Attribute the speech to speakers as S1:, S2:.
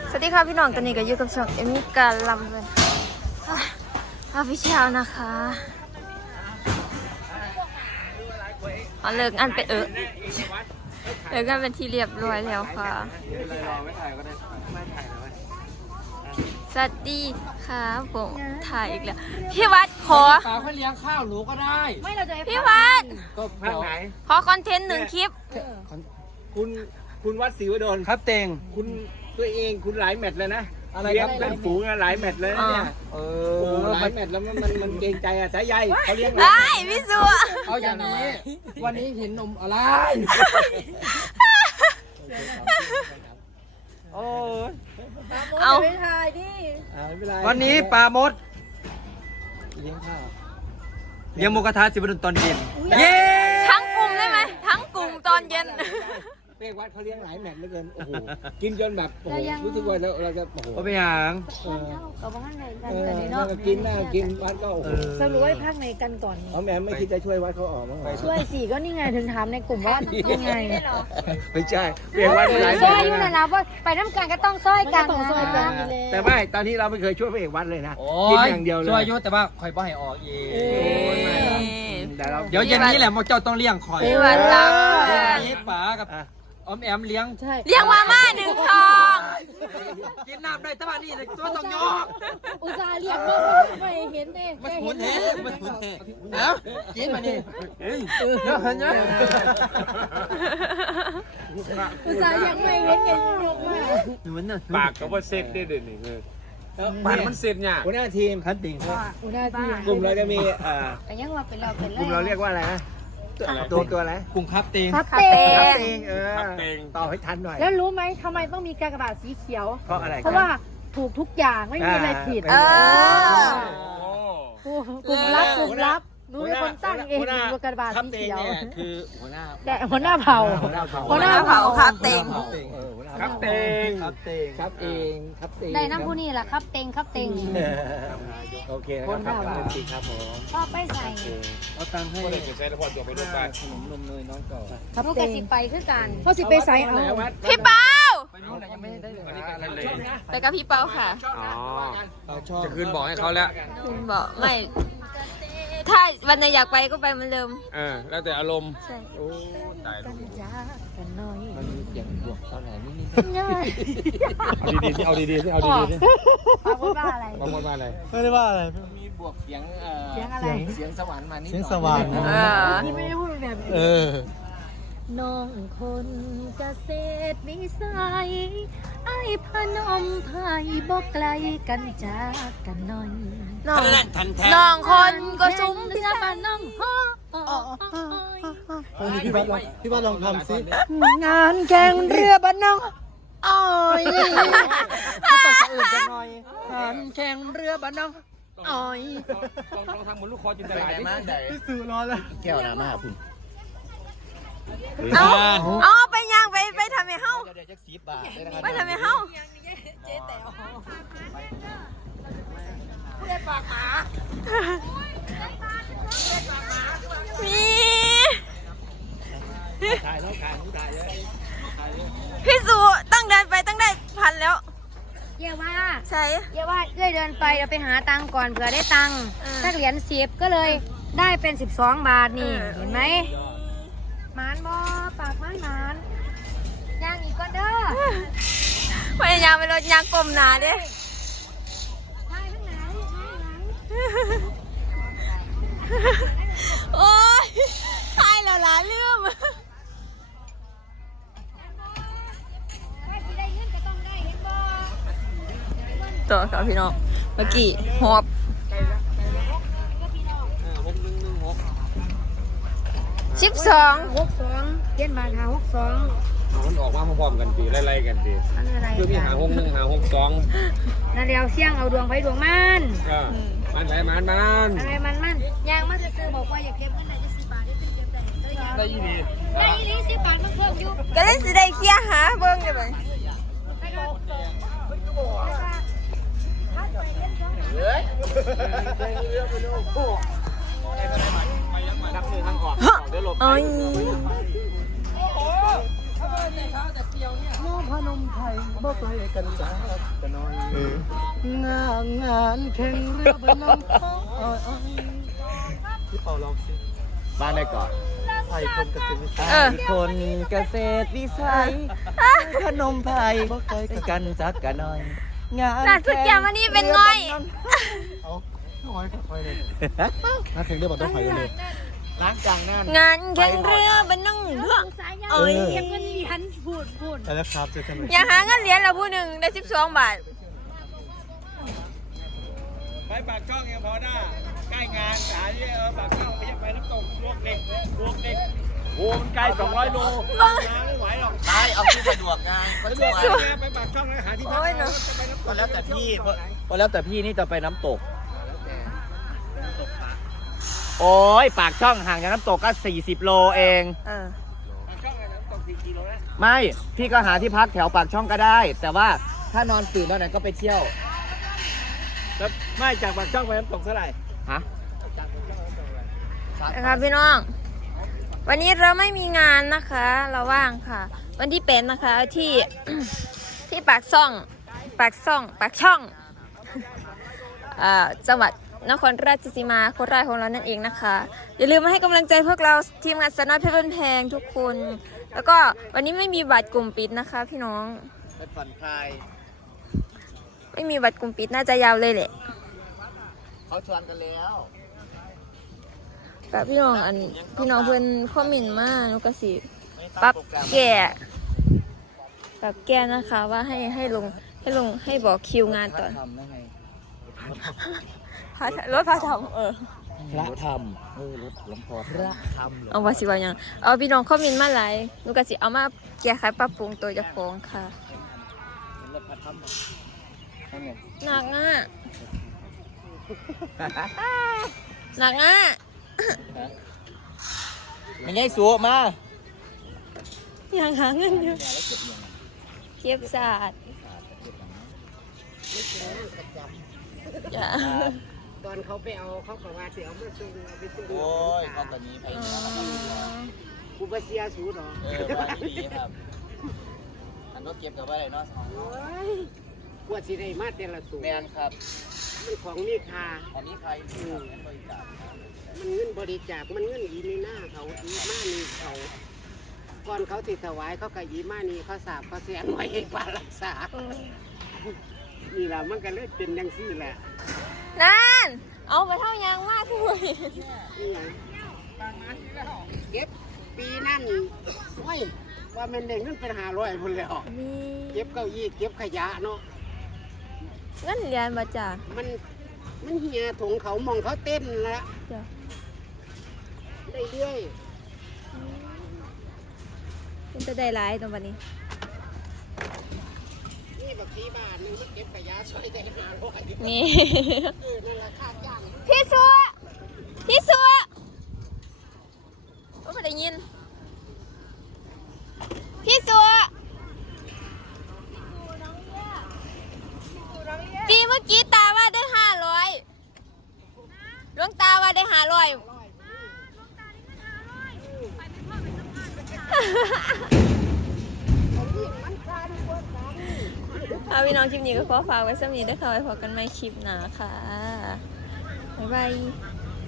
S1: สวัสดีค่ะพี่น้องตอนนี้ก็อยู่กับช่องเอมิการลำเลยพี่เช้านะคะเลิกงานเป็นเลิกงานเป็นที่เรียบร้อยแล้วค่ะสวัสดีค่ะผมถ่ายอีกแล้วพี่วัดขอ
S2: ปลาเขาเลี้ยงข้าวหนูก็ได้
S3: ไม่เราจะให้
S1: พี่วัด
S2: ก็ภาคไหน
S1: ขอคอนเทนต์1 คลิป
S4: คุณวัดศรีวดล
S2: ครับเต็ง
S4: คุณตัวเองคุณหลายแมตช์เลยนะเลี้ยงเป็นฝูงหลายแมตช์เลยนะเนี่ยหลายแมตช์แล้วมันเกรงใจสายใยเขาเลี้ยง
S1: ได้พี่สัว
S2: เอาอย่างนี้วันนี้เห็นนมอะไร
S4: โอ้
S1: เอา
S3: ไปถ่ายดิ
S2: วันนี้ปลามดเลี้ยงข้าวเลี้ยงหมูกระทะสิบวันตอนเย็นเย้
S1: ทั้งกลุ่มได้ไหมทั้งกลุ่มตอนเย็น
S4: เป้วัดเขาเลี้ยงหลายแมตช์เหลือเกินโอ้โหกินจนแบบโอ้โหรู้สึกว่าเราจะโอ้โห
S2: ก็ไม่อย่าง
S3: กับบ้านไหนกัน
S4: แต่
S3: นี้
S4: เนาะ
S3: เนาะ
S4: กินวัดก็โอ้โห
S3: สรุปให้พักในกันก่อน
S4: แม่ไม่คิดจะช่วยวัดเขาออกมั้ง
S3: ช่วยสิก็นี่ไงถึงถามในกลุ่มว่ายังไง
S4: ไม่ใช่เป้วัดหลายแมตช์
S3: ซอยอยู่นะนะว่าไปน้ำกันก็ต้องซอยกัน
S4: แต่ไม่ตอนนี้เราไม่เคยช่วยพระเอกวัดเลยนะกินอย่างเดียวเลย
S2: ช่วยยุ่แต่ว่าคอยบ่ให้ออกเองเดี๋ยวเย็นนี้แหละมเจ้าต้องเลี้ยงคอย
S1: พี่วัดรัก
S2: นี่ป๋ากับอมแอมเลี้ยง
S1: เลี้ยงมาม่า1 ซอง
S2: กินน้ำได้แต่ว่านี่ตัวต้องยก
S3: อุตส่าห์เรียกไม่เห็นเด้
S2: มันหุ่นเห็นมันหุ่นเห็นแล้วกินมานี่เฮ้ยเนาะ
S3: อุตส่าห์ยังไม่เห็นไงยกมา
S4: ปากก็ว่าเสร็จได้เดี๋ยวนี้ปากมันเสร็จเนี่ยหัวหน้าทีมคัดติ่งกลุ่มเราจะมี
S3: แต่ยังว่าเป็นเราเป็น
S4: กลุ่มเราเรียกว่าอะไรนะตัวอะไร
S2: กลุ่มครับเตง
S4: ต่อให้ทันหน่อย
S3: แล้วรู้ไหมทำไมต้องมีกากบาทสีเขียว
S4: เพราะอะไร
S3: เพราะว่าถูกทุกอย่างไม่มีอะไรผิดกลุ่มลับหนูเป็นคนตั้งเองกากบาทสีเขียว
S4: คือหัวหน้า
S3: แต่หัวหน้าเผ่า
S1: ครับเต็ง
S4: ครับเอง
S3: ได้น้ำผู้นี่แหละครับเต็ง
S4: โอเคนะครับครับผม
S3: ชอบไปใส่
S2: เอาตังค์ให้
S4: ใส่แล้วพอจบไปด้วยกันขนมนมเนยน้องก่อน
S3: ลูกกระสิไปคือกันพ่อสิไปใส่เอา
S1: พี่เปา
S2: ไปนู่นแหละยังไม่ได้เลย
S1: ไปกับพี่เปาค่ะ
S4: จะคืนบอกให้เขาแล้ว
S1: คืนบอกไม่ถ้าวันไหนอยากไปก็ไปเหมือนเดิม
S4: แล้วแต่อารมณ์
S1: ใช่
S4: โอ้ตายแล้วมันมีเสียงบวกตอนไหนนิดเอาดีๆ
S3: พูดว่าอะไร
S4: บางคนว่าอะไร
S2: ไม่ได้ว่าอะไร
S4: มีบวกเสียง
S3: อะไร
S4: เสียงสวรรค์มานิด
S2: เสียงสวรรค์
S3: นี่ไม่ได้พูดแบบน้องคนเกษตรวิสัยไอ้พนมไผ่บอกไกลกันจากกันหน่อย
S1: น้องคนก็ซุ้ม
S3: เรือบ้านน้องฮอ
S2: พี่บ้านลองทำสิงานแข่งเรือบ้านน้องอ้อยต้องสะอึกกันหน่อยงานแข่งเรือบ้านน้องอ้อย
S4: ลองทำเหมือนลูกคอจินตลา
S2: พี่สื่อรอแล้ว
S4: แก้วน้ำมาคุณ
S1: เอาไปยังไปทำให้เฮาไปทำให้เฮามีพี่สุตั้งเดินไปตั้งได้พันแล้ว
S3: เยาว่า
S1: ใช่
S3: เยาว่าเดินไปเราไปหาตังก่อนเผื่อได้ตังถ้าเหรียญ10ก็เลยได้เป็น12 บาทนี่เห็นไหมหมานบอปากมันย่างอีกก็เด้อ
S1: พยายามไปลดยางกลมหนาดิโอ้ยตายแล้วล่ะลืมต่อครับพี่น้องเมื่อกี้หอบ
S3: 62เย็นบาทหา62
S4: มันออกมาพร้อมกันปีไล่ๆกันปีคือมีหา61หา62
S3: นั่นเดียวเสี่ยงเอาดวงไปดวงมัน
S4: มันอะไรมัน
S3: อะไรมันยางมาซื้อบอกว่าอย่าเก็บเงินไหนจะ10 บาทได้เก็บได้ได้ยี่10 บาทมันเพิ่มอยู่
S1: ก็เลยสิได้เคลียร์หาเบิ่งได้ไหม
S4: เดี๋ยวหลบ
S1: โอ้ย
S2: พนมไพรบ่ไกลกันจ้ากันน้อยงานแข่งเรือบ้านน้องพี่เป่าลองสิ
S4: บ้านได้ก่อน
S2: ไผ่คนเกษตรวิสัย
S5: คนเกษตรวิสัยพนมไพรกันจักกันหน่อยงาน
S1: ล่าสุดแกวันนี้เป็นน้อย
S2: เอาน้อยค่อยเลยถ้าแข่งเรือบ้านน้องไผ่เลย
S4: ล้างจานนั่น
S1: งานแข่งเรือบันนังเรือเอ้ย
S2: ไปแล้วครับเจอกันใหม่
S1: อย่าหาเงินเหรียญเราผู้หนึ่งได้12 บาท
S4: ไปปากช่องยังพอได้ใกล้งานหาที่ปากช่องไม่ใช่ไปน้ำตกพวกเด็กโอ้มันไกล200 โลไม่ไหวหรอก
S5: ได้เอาที่สะดวกไงก็
S4: ไป
S5: ชวน
S4: ไปปากช่องแล้วหาที่พัก
S1: โอ้ยเนอะ
S4: จะไปน้ำต
S5: ก็
S4: ก
S5: แล้วแต่พี่ก็แล้วแต่พี่นี่จะไปน้ำตก โอ้ยปากช่องห่างจากน้ำตกก็40 โลเอง
S1: เออ
S4: ปากช่องน้ำตก4 กิโลนะ
S5: ไม่พี่ก็หาที่พักแถวปากช่องก็ได้ แต่ว่าถ้านอนตื่นตอนไหนก็ไปเที่ยว
S4: แล้วไม่จากปากช่องไปน้ำตกเท่าไหร่
S5: ฮะ
S1: นะครับพี่น้อง วันนี้เราไม่มีงานนะคะ เราว่างค่ะ วันที่เป็นนะคะที่ ที่ปากช่องจังหวัดนครราชสีมาโคราชของเรานั่นเองนะคะ อย่าลืมมาให้กำลังใจพวกเราทีมงานสนเพชรบ้านแพงทุกคน แล้วก็วันนี้ไม่มีบัตรกลุ่มปิดนะคะ พี่น้อง
S5: ไปผ่อนคลาย
S1: ไม่มีบัตรกลุ่มปิดน่าจะยาวเลยแหละ
S5: เขาชวนกันแล้ว
S1: กับพี่น้องพี่น้องเพื่อนคอมเมนต์มาหนุกสิปรับแก้นะคะว่าให้ลงให้บอกคิวงานก่อน
S5: ทำได้ไง
S1: รถพาทำ
S5: พระธรรมรถหลวงพ่อพระธรรม
S1: เอาว่าสิว่าหยังเอาพี่น้องคอมเมนต์มาหลายหนุกสิเอามาแก้ไขปรับปรุงตัวเจ้าของค่ะ
S5: รถพระธรรมนั่นไง
S1: หนักอ่ะหนักอ่ะ
S5: ไม่ใช่สูมา
S1: ยังหาเงินอยู่เก็บศาสตร์จ้ะ
S4: ตอนเขาไปเอาเขาบอกว่าสิเอามาส่งเอาไปส่ง
S5: โอ้ยเขาแบบนี้ไป
S1: อ๋อ
S4: กูไปเสียสูดหรอ
S5: บ้านดีครับอันรถเก็บกับอะไรเนาะ
S4: กว่าสิได้มาแต่ละตัว
S5: แมนครับ
S4: มันของมีค่า
S5: อันนี้ใครบริจาค
S4: มันเงินบริจาคมันเงินอีมีหน้าเขาอีมานีเขาก่อนเขาติดถวายเขากับอีมานีเขาสาบเขาเสียงไว้ให้การรักษานี่แหละมันก็เลยเป็นดังซี่แหละ
S1: นั่นเอาไปเท่ายางมากคุย
S4: นี่ไงเก็บปีนั่นโอ้ยว่ามันเด้งเงินเป็น500พุ่นแล้ว
S1: มี
S4: เก็บเก้าอี้เก็บขยะเนาะ
S1: เงินเหรียญมาจ้ะ
S4: มันเหียถุงเขามองเขาเต้นละ
S1: จ้ะ
S4: เรื่อย
S1: มันจะได้หลายตรงวันนี้
S4: ๆนี่บักทีบาทหนึงมันเก็บขยะช่วยได้500
S1: นี่
S4: นั่นแหละค่าจ้าง
S1: พี่สัวก็ไม่ได้ยินพี่สัวปีเมื่อกี้ตาว่าได้500หลวงตาว่าได้500เอาพี่น้องคลิปนี้ก็ขอฝากไว้สักนิดด้วยค่ะไว้พบกันใหม่คลิปหน้าค่ะ บ๊ายบาย